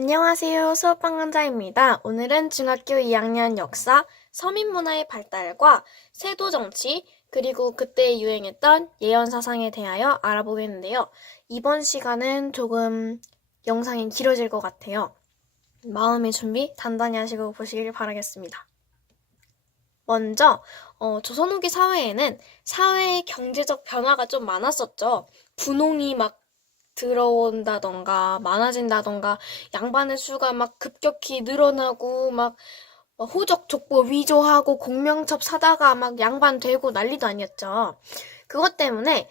안녕하세요. 수업방문자입니다. 오늘은 중학교 2학년 역사, 서민문화의 발달과 세도정치, 그리고 그때 유행했던 예언사상에 대하여 알아보겠는데요. 이번 시간은 조금 영상이 길어질 것 같아요. 마음의 준비 단단히 하시고 보시길 바라겠습니다. 먼저 조선 후기 사회에는 사회의 경제적 변화가 좀 많았었죠. 분홍이 막 들어온다던가 많아진다던가 양반의 수가 막 급격히 늘어나고 막 호적 족보 위조하고 공명첩 사다가 막 양반 되고 난리도 아니었죠. 그것 때문에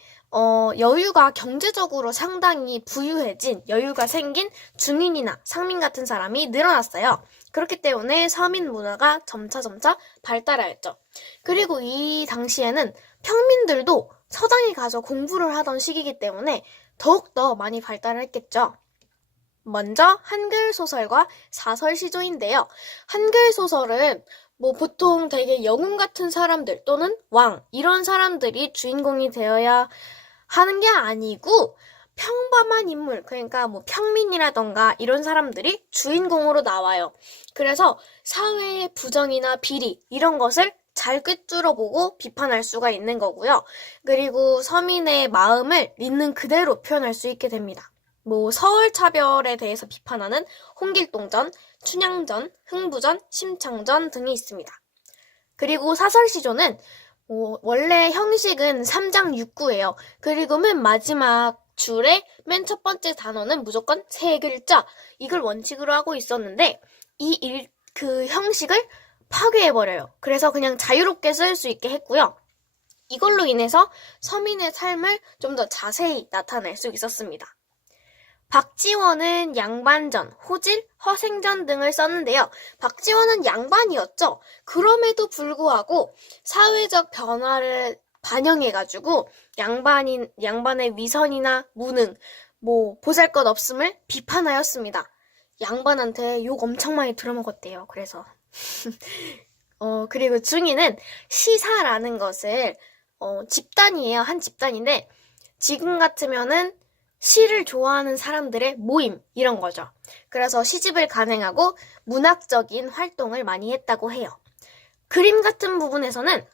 여유가 경제적으로 상당히 부유해진 여유가 생긴 중인이나 상민 같은 사람이 늘어났어요. 그렇기 때문에 서민 문화가 점차 발달하였죠. 그리고 이 당시에는 평민들도 서당에 가서 공부를 하던 시기이기 때문에 더욱더 많이 발달을 했겠죠. 먼저 한글 소설과 사설 시조인데요. 한글 소설은 보통 되게 영웅 같은 사람들 또는 왕 이런 사람들이 주인공이 되어야 하는 게 아니고 평범한 인물, 그러니까 평민이라던가 이런 사람들이 주인공으로 나와요. 그래서 사회의 부정이나 비리 이런 것을 잘 꿰뚫어보고 비판할 수가 있는 거고요. 그리고 서민의 마음을 있는 그대로 표현할 수 있게 됩니다. 서울차별에 대해서 비판하는 홍길동전, 춘향전, 흥부전, 심청전 등이 있습니다. 그리고 사설시조는 원래 형식은 3장 6구예요. 그리고 맨 마지막 줄에 맨 첫 번째 단어는 무조건 세 글자, 이걸 원칙으로 하고 있었는데 그 형식을 파괴해버려요. 그래서 그냥 자유롭게 쓸 수 있게 했고요. 이걸로 인해서 서민의 삶을 좀 더 자세히 나타낼 수 있었습니다. 박지원은 양반전, 호질, 허생전 등을 썼는데요. 박지원은 양반이었죠. 그럼에도 불구하고 사회적 변화를 반영해가지고 양반의 위선이나 무능, 보잘것 없음을 비판하였습니다. 양반한테 욕 엄청 많이 들어먹었대요. 그래서 그리고 중이는 시사라는 것을 집단이에요. 한 집단인데 지금 같으면은 시를 좋아하는 사람들의 모임 이런 거죠. 그래서 시집을 간행하고 문학적인 활동을 많이 했다고 해요. 그림 같은 부분에서는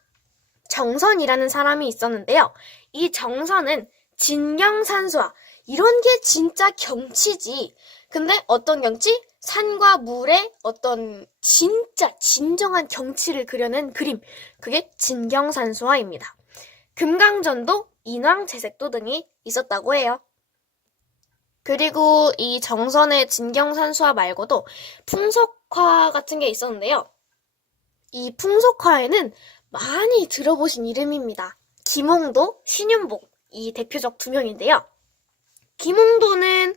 정선이라는 사람이 있었는데요. 이 정선은 진경산수화, 이런 게 진짜 경치지. 근데 어떤 경치? 산과 물의 어떤 진짜 진정한 경치를 그려낸 그림, 그게 진경산수화입니다. 금강전도, 인왕제색도 등이 있었다고 해요. 그리고 이 정선의 진경산수화 말고도 풍속화 같은 게 있었는데요. 이 풍속화에는 많이 들어보신 이름입니다. 김홍도, 신윤복, 이 대표적 두 명인데요. 김홍도는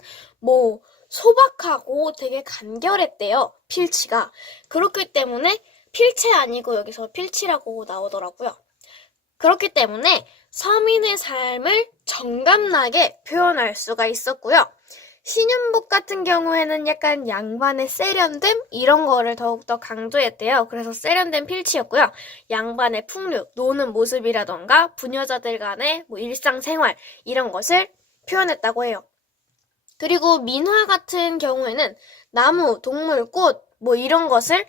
소박하고 되게 간결했대요. 필치가. 그렇기 때문에 필체 아니고 여기서 필치라고 나오더라고요. 그렇기 때문에 서민의 삶을 정감나게 표현할 수가 있었고요. 신윤복 같은 경우에는 약간 양반의 세련됨 이런 거를 더욱더 강조했대요. 그래서 세련된 필치였고요. 양반의 풍류, 노는 모습이라던가 부녀자들 간의 일상생활 이런 것을 표현했다고 해요. 그리고 민화 같은 경우에는 나무, 동물, 꽃 이런 것을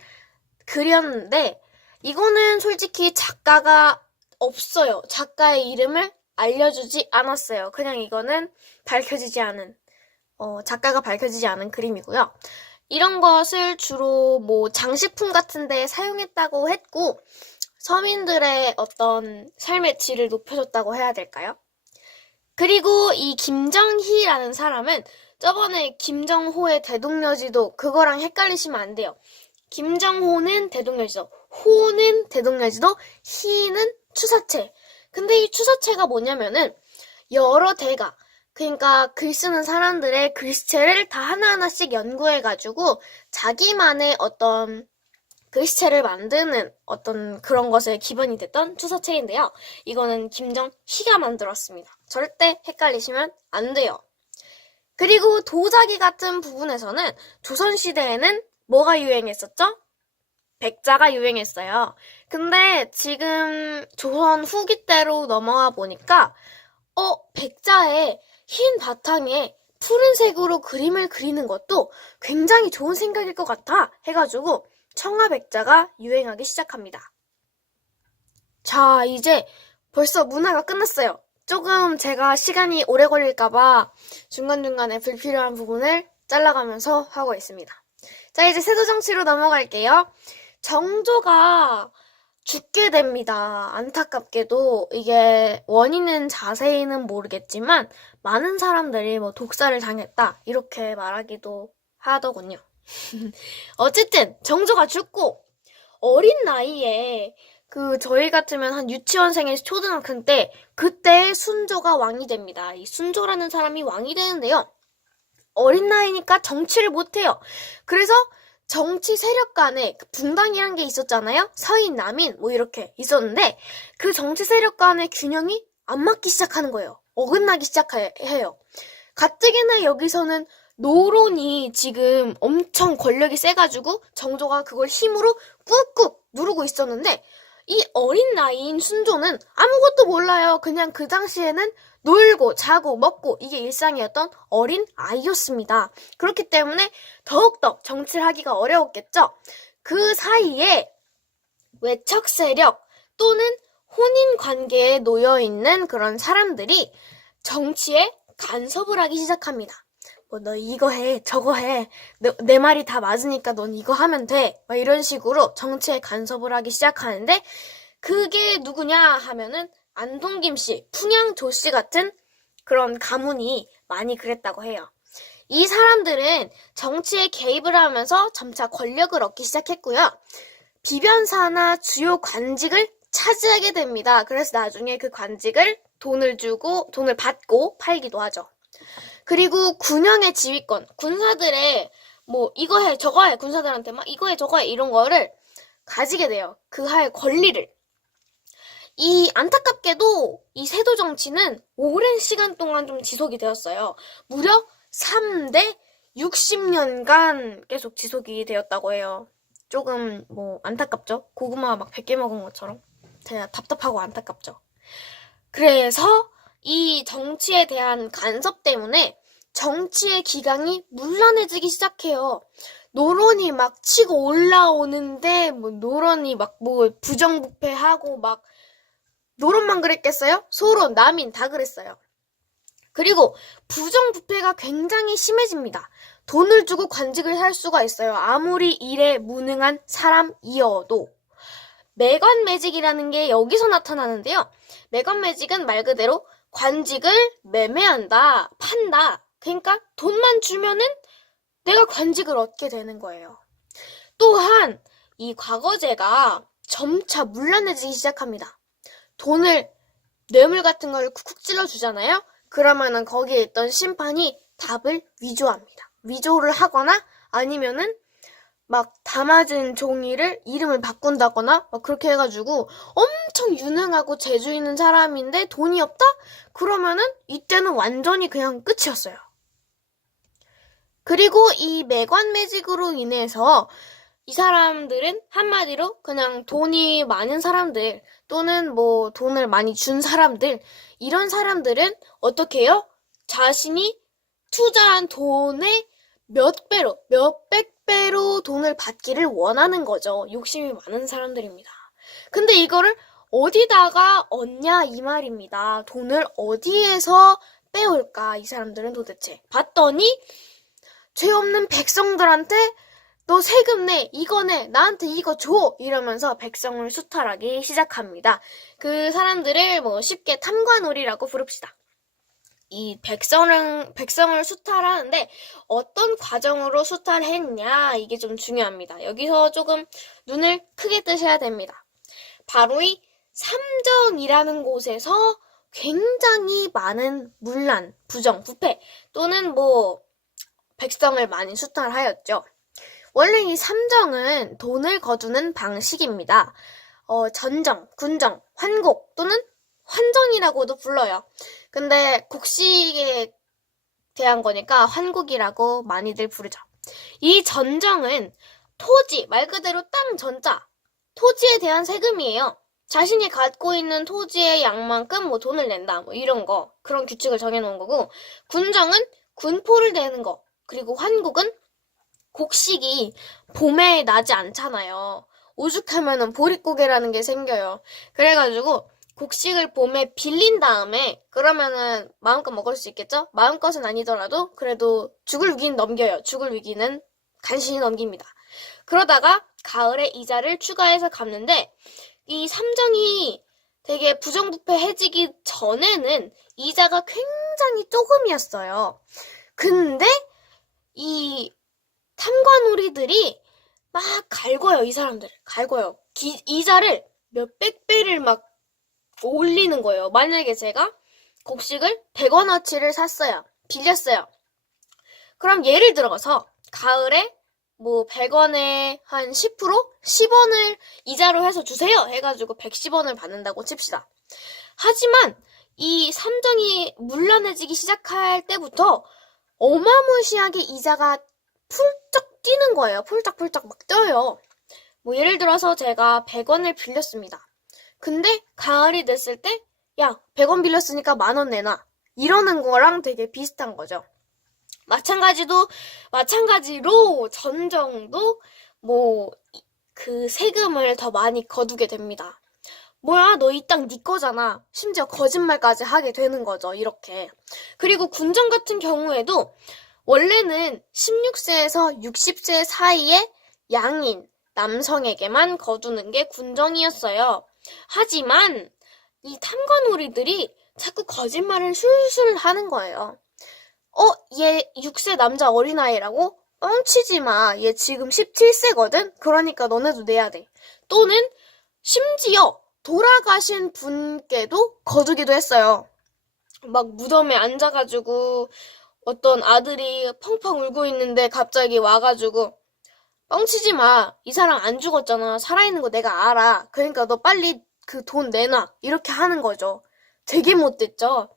그렸는데 이거는 솔직히 작가가 없어요. 작가의 이름을 알려주지 않았어요. 그냥 이거는 작가가 밝혀지지 않은 그림이고요. 이런 것을 주로 장식품 같은 데 사용했다고 했고 서민들의 어떤 삶의 질을 높여줬다고 해야 될까요? 그리고 이 김정희라는 사람은 저번에 김정호의 대동여지도 그거랑 헷갈리시면 안 돼요. 김정호는 대동여지도, 호는 대동여지도, 희는 추사체. 근데 이 추사체가 뭐냐면은 여러 대가, 그러니까 글 쓰는 사람들의 글씨체를 다 하나하나씩 연구해가지고 자기만의 어떤 글씨체를 만드는 어떤 그런 것에 기반이 됐던 추사체인데요. 이거는 김정희가 만들었습니다. 절대 헷갈리시면 안 돼요. 그리고 도자기 같은 부분에서는 조선시대에는 뭐가 유행했었죠? 백자가 유행했어요. 근데 지금 조선 후기 때로 넘어와 보니까 백자에 흰 바탕에 푸른색으로 그림을 그리는 것도 굉장히 좋은 생각일 것 같아 해가지고 청아백자가 유행하기 시작합니다. 자, 이제 벌써 문화가 끝났어요. 조금 제가 시간이 오래 걸릴까봐 중간중간에 불필요한 부분을 잘라가면서 하고 있습니다. 자, 이제 세도정치로 넘어갈게요. 정조가 죽게 됩니다. 안타깝게도 이게 원인은 자세히는 모르겠지만 많은 사람들이 뭐 독사를 당했다 이렇게 말하기도 하더군요. 어쨌든 정조가 죽고 어린 나이에 저희 같으면 한 유치원생에서 초등학생 때 그때 순조가 왕이 됩니다. 이 순조라는 사람이 왕이 되는데요. 어린 나이니까 정치를 못해요. 그래서 정치 세력 간에 붕당이란 게 있었잖아요. 서인, 남인 뭐 이렇게 있었는데 그 정치 세력 간의 균형이 안 맞기 시작하는 거예요. 어긋나기 시작해요. 가뜩이나 여기서는 노론이 지금 엄청 권력이 세가지고 정조가 그걸 힘으로 꾹꾹 누르고 있었는데 이 어린 나이인 순조는 아무것도 몰라요. 그냥 그 당시에는 놀고 자고 먹고 이게 일상이었던 어린 아이였습니다. 그렇기 때문에 더욱더 정치를 하기가 어려웠겠죠. 그 사이에 외척 세력 또는 혼인 관계에 놓여 있는 그런 사람들이 정치에 간섭을 하기 시작합니다. 뭐 너 이거 해, 저거 해, 내 말이 다 맞으니까 넌 이거 하면 돼. 막 이런 식으로 정치에 간섭을 하기 시작하는데 그게 누구냐 하면은 안동김 씨, 풍양조 씨 같은 그런 가문이 많이 그랬다고 해요. 이 사람들은 정치에 개입을 하면서 점차 권력을 얻기 시작했고요. 비변사나 주요 관직을 차지하게 됩니다. 그래서 나중에 그 관직을 돈을 받고 팔기도 하죠. 그리고 군영의 지휘권, 군사들의 뭐 이거 해 저거 해 군사들한테 막 이거 해 저거 해 이런 거를 가지게 돼요. 그 하에 권리를. 이 안타깝게도 이 세도 정치는 오랜 시간 동안 좀 지속이 되었어요. 무려 3대 60년간 계속 지속이 되었다고 해요. 조금 뭐 안타깝죠? 고구마 막 100개 먹은 것처럼. 제가 답답하고 안타깝죠. 그래서 이 정치에 대한 간섭 때문에 정치의 기강이 문란해지기 시작해요. 노론이 막 치고 올라오는데 뭐 노론이 막 뭐 부정부패하고 막 노론만 그랬겠어요? 소론, 남인 다 그랬어요. 그리고 부정부패가 굉장히 심해집니다. 돈을 주고 관직을 할 수가 있어요. 아무리 일에 무능한 사람이어도. 매관매직이라는 게 여기서 나타나는데요. 매관매직은 말 그대로 관직을 매매한다, 판다. 그러니까 돈만 주면은 내가 관직을 얻게 되는 거예요. 또한 이 과거제가 점차 문란해지기 시작합니다. 돈을 뇌물 같은 걸 쿡쿡 찔러주잖아요. 그러면은 거기에 있던 심판이 답을 위조합니다. 위조를 하거나 아니면은 막 담아진 종이를 이름을 바꾼다거나 막 그렇게 해가지고 엄청 유능하고 재주 있는 사람인데 돈이 없다? 그러면은 이때는 완전히 그냥 끝이었어요. 그리고 이 매관매직으로 인해서 이 사람들은 한마디로 그냥 돈이 많은 사람들 또는 뭐 돈을 많이 준 사람들 이런 사람들은 어떻게 해요? 자신이 투자한 돈의 몇 배로, 몇백 배로 돈을 받기를 원하는 거죠. 욕심이 많은 사람들입니다. 근데 이거를 어디다가 얻냐 이 말입니다. 돈을 어디에서 빼올까 이 사람들은 도대체. 봤더니 죄 없는 백성들한테 너 세금 내, 이거 내, 나한테 이거 줘 이러면서 백성을 수탈하기 시작합니다. 그 사람들을 뭐 쉽게 탐관오리라고 부릅시다. 이 백성을 수탈하는데 어떤 과정으로 수탈했냐 이게 좀 중요합니다. 여기서 조금 눈을 크게 뜨셔야 됩니다. 바로 이 삼정이라는 곳에서 굉장히 많은 문란, 부정, 부패 또는 뭐 백성을 많이 수탈하였죠. 원래 이 삼정은 돈을 거두는 방식입니다. 전정, 군정, 환곡 또는 환정이라고도 불러요. 근데 곡식에 대한 거니까 환곡이라고 많이들 부르죠. 이 전정은 토지, 말 그대로 땅 전자, 토지에 대한 세금이에요. 자신이 갖고 있는 토지의 양만큼 뭐 돈을 낸다, 뭐 이런 거, 그런 규칙을 정해놓은 거고, 군정은 군포를 내는 거. 그리고 환곡은 곡식이 봄에 나지 않잖아요. 오죽하면은 보릿고개라는 게 생겨요. 그래가지고 곡식을 봄에 빌린 다음에 그러면은 마음껏 먹을 수 있겠죠? 마음껏은 아니더라도 그래도 죽을 위기는 넘겨요. 죽을 위기는 간신히 넘깁니다. 그러다가 가을에 이자를 추가해서 갚는데 이 삼정이 되게 부정부패해지기 전에는 이자가 굉장히 조금이었어요. 근데 이 탐관오리들이 막 갈궈요. 이 사람들 갈궈요. 이자를 몇백 배를 막 올리는 거예요. 만약에 제가 곡식을 100원어치를 샀어요. 빌렸어요. 그럼 예를 들어서 가을에 뭐 100원에 한 10%? 10원을 이자로 해서 주세요 해가지고 110원을 받는다고 칩시다. 하지만 이 삼정이 문란해지기 시작할 때부터 어마무시하게 이자가 훌쩍 뛰는 거예요. 폴짝폴짝 막 뛰어요. 뭐 예를 들어서 제가 100원을 빌렸습니다. 근데 가을이 됐을 때 야, 100원 빌렸으니까 10,000원 내놔. 이러는 거랑 되게 비슷한 거죠. 마찬가지로 전정도 뭐 그 세금을 더 많이 거두게 됩니다. 뭐야, 너 이 땅 네 거잖아. 심지어 거짓말까지 하게 되는 거죠, 이렇게. 그리고 군정 같은 경우에도 원래는 16세에서 60세 사이의 양인, 남성에게만 거두는 게 군정이었어요. 하지만 이 탐관오리들이 자꾸 거짓말을 술술 하는 거예요. 얘 6세 남자 어린아이라고? 뻥치지 마. 얘 지금 17세거든? 그러니까 너네도 내야 돼. 또는 심지어 돌아가신 분께도 거두기도 했어요. 막 무덤에 앉아가지고 어떤 아들이 펑펑 울고 있는데 갑자기 와가지고 뻥치지 마. 이 사람 안 죽었잖아. 살아있는 거 내가 알아. 그러니까 너 빨리 그 돈 내놔. 이렇게 하는 거죠. 되게 못됐죠.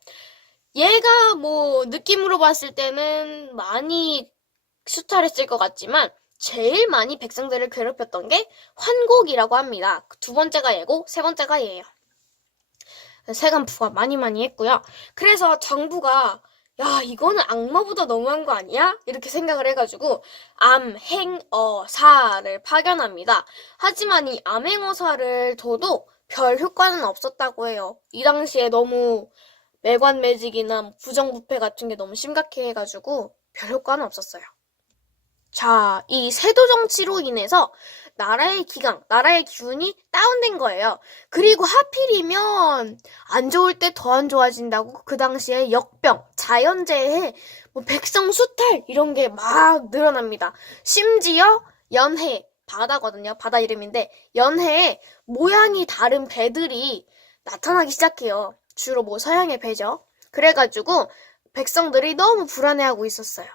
얘가 뭐 느낌으로 봤을 때는 많이 수탈했을 것 같지만 제일 많이 백성들을 괴롭혔던 게 환곡이라고 합니다. 두 번째가 얘고 세 번째가 얘예요. 세금 부과 많이 했고요. 그래서 정부가 야, 이거는 악마보다 너무한 거 아니야? 이렇게 생각을 해가지고 암행어사를 파견합니다. 하지만 이 암행어사를 둬도 별 효과는 없었다고 해요. 이 당시에 너무 매관매직이나 부정부패 같은 게 너무 심각해 해가지고 별 효과는 없었어요. 자, 이 세도 정치로 인해서 나라의 기강, 나라의 기운이 다운된 거예요. 그리고 하필이면 안 좋을 때 더 안 좋아진다고 그 당시에 역병, 자연재해, 뭐 백성 수탈 이런 게 막 늘어납니다. 심지어 연해, 바다거든요. 바다 이름인데 연해에 모양이 다른 배들이 나타나기 시작해요. 주로 뭐 서양의 배죠. 그래가지고 백성들이 너무 불안해하고 있었어요.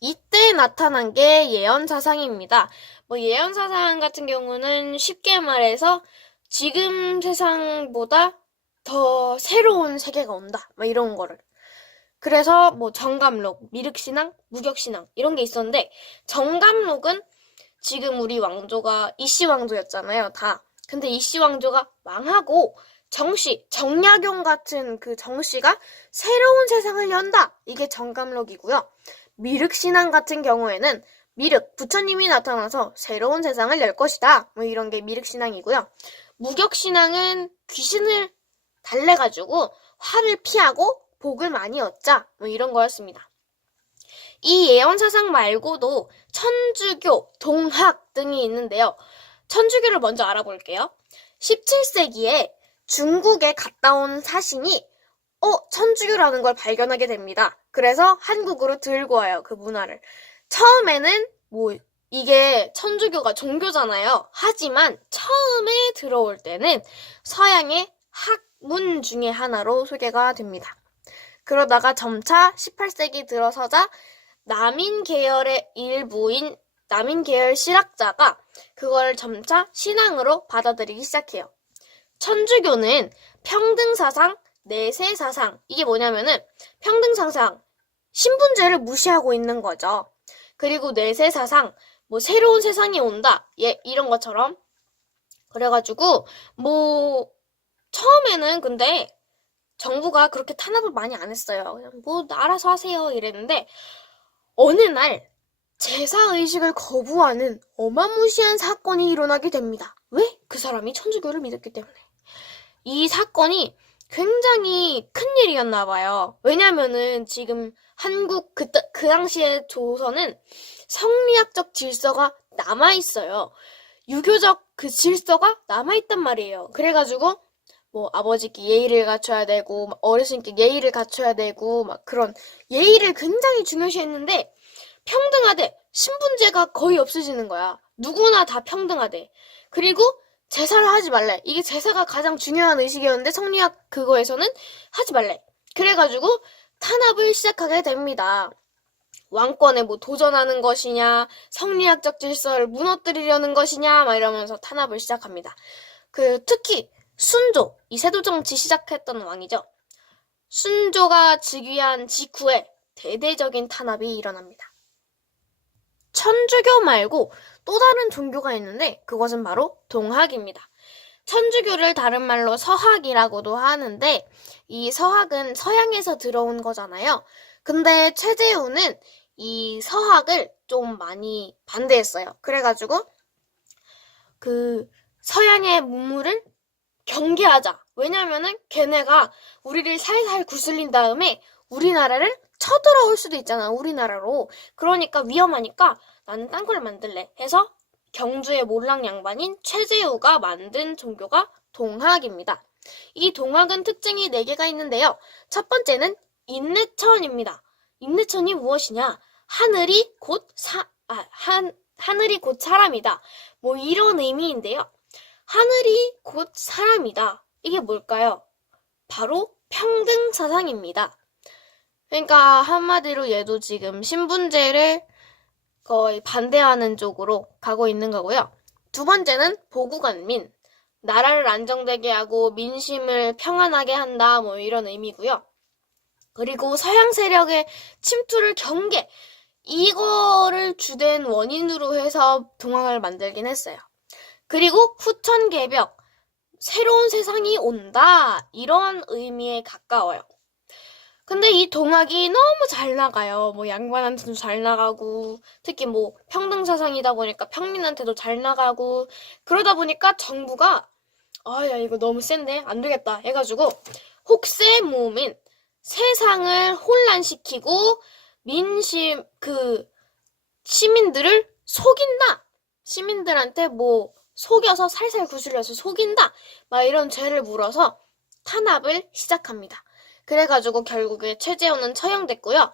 이때 나타난 게 예언사상입니다. 뭐 예언사상 같은 경우는 쉽게 말해서 지금 세상보다 더 새로운 세계가 온다. 뭐 이런 거를. 그래서 뭐 정감록, 미륵신앙, 무격신앙 이런 게 있었는데 정감록은 지금 우리 왕조가 이씨 왕조였잖아요. 다. 근데 이씨 왕조가 망하고 정씨, 정약용 같은 그 정씨가 새로운 세상을 연다. 이게 정감록이고요. 미륵신앙 같은 경우에는 미륵, 부처님이 나타나서 새로운 세상을 열 것이다. 뭐 이런 게 미륵신앙이고요. 무격신앙은 귀신을 달래가지고 화를 피하고 복을 많이 얻자. 뭐 이런 거였습니다. 이 예언사상 말고도 천주교, 동학 등이 있는데요. 천주교를 먼저 알아볼게요. 17세기에 중국에 갔다 온 사신이 천주교라는 걸 발견하게 됩니다. 그래서 한국으로 들고 와요, 그 문화를. 처음에는 뭐 이게 천주교가 종교잖아요. 하지만 처음에 들어올 때는 서양의 학문 중에 하나로 소개가 됩니다. 그러다가 점차 18세기 들어서자 남인 계열의 일부인 남인 계열 실학자가 그걸 점차 신앙으로 받아들이기 시작해요. 천주교는 평등사상, 내세사상, 이게 뭐냐면은 평등사상, 신분제를 무시하고 있는 거죠. 그리고 내세사상, 뭐 새로운 세상이 온다, 이런 것처럼. 그래가지고 뭐 처음에는 근데 정부가 그렇게 탄압을 많이 안 했어요. 그냥 뭐 알아서 하세요 이랬는데 어느 날 제사의식을 거부하는 어마무시한 사건이 일어나게 됩니다. 왜? 그 사람이 천주교를 믿었기 때문에. 이 사건이 굉장히 큰일이었나 봐요. 왜냐면은 지금 한국 그 당시에 조선은 성리학적 질서가 남아있어요. 유교적 그 질서가 남아있단 말이에요. 그래가지고 뭐 아버지께 예의를 갖춰야 되고 어르신께 예의를 갖춰야 되고 막 그런 예의를 굉장히 중요시했는데 평등하대. 신분제가 거의 없어지는 거야. 누구나 다 평등하대. 그리고 제사를 하지 말래. 이게 제사가 가장 중요한 의식이었는데 성리학 그거에서는 하지 말래. 그래가지고 탄압을 시작하게 됩니다. 왕권에 뭐 도전하는 것이냐, 성리학적 질서를 무너뜨리려는 것이냐, 막 이러면서 탄압을 시작합니다. 특히 순조, 이 세도정치 시작했던 왕이죠. 순조가 즉위한 직후에 대대적인 탄압이 일어납니다. 천주교 말고 또 다른 종교가 있는데 그것은 바로 동학입니다. 천주교를 다른 말로 서학이라고도 하는데 이 서학은 서양에서 들어온 거잖아요. 근데 최재우는 이 서학을 좀 많이 반대했어요. 그래가지고 그 서양의 문물을 경계하자. 왜냐면은 걔네가 우리를 살살 구슬린 다음에 우리나라를 쳐들어올 수도 있잖아, 우리나라로. 그러니까 위험하니까 나는 딴 걸 만들래 해서 경주의 몰락 양반인 최재우가 만든 종교가 동학입니다. 이 동학은 특징이 4개가 있는데요. 첫 번째는 인내천입니다. 인내천이 무엇이냐? 하늘이 곧 사람이다. 뭐 이런 의미인데요. 하늘이 곧 사람이다. 이게 뭘까요? 바로 평등 사상입니다. 그러니까 한마디로 얘도 지금 신분제를 거의 반대하는 쪽으로 가고 있는 거고요. 두 번째는 보국안민. 나라를 안정되게 하고 민심을 평안하게 한다. 뭐 이런 의미고요. 그리고 서양 세력의 침투를 경계. 이거를 주된 원인으로 해서 동학을 만들긴 했어요. 그리고 후천개벽. 새로운 세상이 온다. 이런 의미에 가까워요. 근데 이 동학이 너무 잘 나가요. 뭐 양반한테도 잘 나가고 특히 뭐 평등사상이다 보니까 평민한테도 잘 나가고 그러다 보니까 정부가 야 이거 너무 센데 안 되겠다 해가지고 혹세 무민 세상을 혼란시키고 민심 시민들을 속인다. 시민들한테 뭐 속여서 살살 구슬려서 속인다. 막 이런 죄를 물어서 탄압을 시작합니다. 그래가지고 결국에 최재우는 처형됐고요.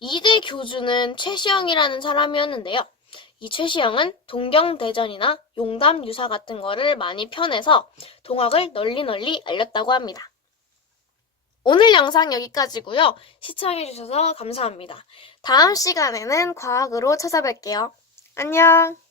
2대 교주는 최시영이라는 사람이었는데요. 이 최시영은 동경대전이나 용담유사 같은 거를 많이 펴내서 동학을 널리 알렸다고 합니다. 오늘 영상 여기까지고요. 시청해주셔서 감사합니다. 다음 시간에는 과학으로 찾아뵐게요. 안녕!